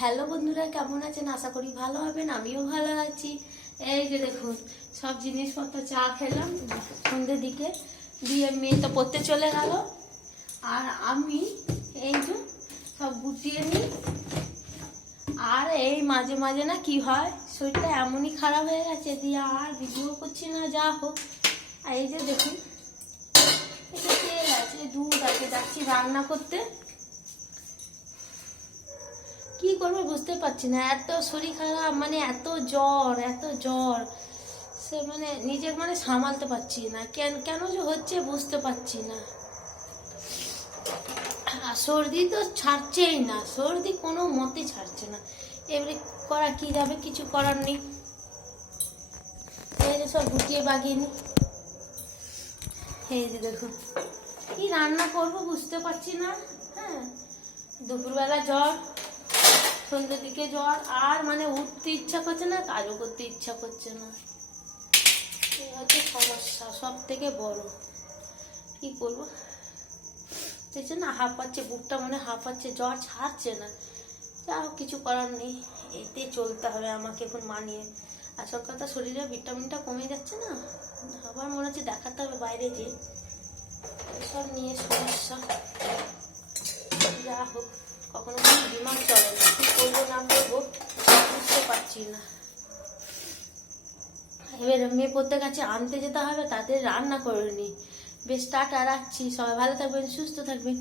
Hello বন্ধুরা, কেমন আছেন? আশা করি ভালো হবেন। আমিও ভালো আছি। এই যে দেখুন, সব জিনিসপত্র চা খেলাম সন্ধ্যের দিকে, দিয়ে মেয়ে তো পড়তে চলে গেল, আর আমি এই যে সব গুটিয়ে নিই। আর এই মাঝে মাঝে না কি হয়, শরীরটা এমনই খারাপ হয়ে গেছে, দিয়ে আর ভিডিও করছি না। যা হোক, আর এই যে দেখুন, এটা তেল আছে, দুধ আছে, যাচ্ছি রান্না করতে। কি করবো বুঝতে পারছি না, এত শরীর খারাপ, মানে এত জ্বর সে মানে নিজের মানে সামালতে পারছি না। কেন যে হচ্ছে বুঝতে পারছি না। আর সর্দি তো ছাড়ছেই না, সর্দি কোনো মতে ছাড়ছে না। এবারে করা কি যাবে, কিছু করার নেই। এই যে সব গুটিয়ে বাগিয়ে নি। এই যে দেখুন, কি রান্না করব বুঝতে পারছি না। হ্যাঁ, দুপুরবেলা জ্বর, সন্ধ্যের দিকে জ্বর, আর মানে উঠতে ইচ্ছা করছে না, কাজও করতে ইচ্ছা করছে না। এই হচ্ছে সমস্যা সব থেকে বড়। কি করবো, দেখছে না হাঁপাচ্ছে, বুকটা মানে হাঁপাচ্ছে, জ্বর ছাড়ছে না। যা হোক, কিছু করার নেই, এতে চলতে হবে আমাকে এখন মানিয়ে। আসল কথা, শরীরে ভিটামিনটা কমে যাচ্ছে না, আবার মনে হচ্ছে দেখাতে হবে বাইরে যে। এসব নিয়ে সমস্যা। যা হোক, কখনো কোনো দিমাগ চলে না, কি করবো না করবো বুঝতে পারছি না। এবার মেয়ে পড়তে গেছে, আনতে যেতে হবে, তাদের রান্না করে নি। বেশ, টাটা, রাখছি। সবাই ভালো থাকবেন, সুস্থ থাকবেন।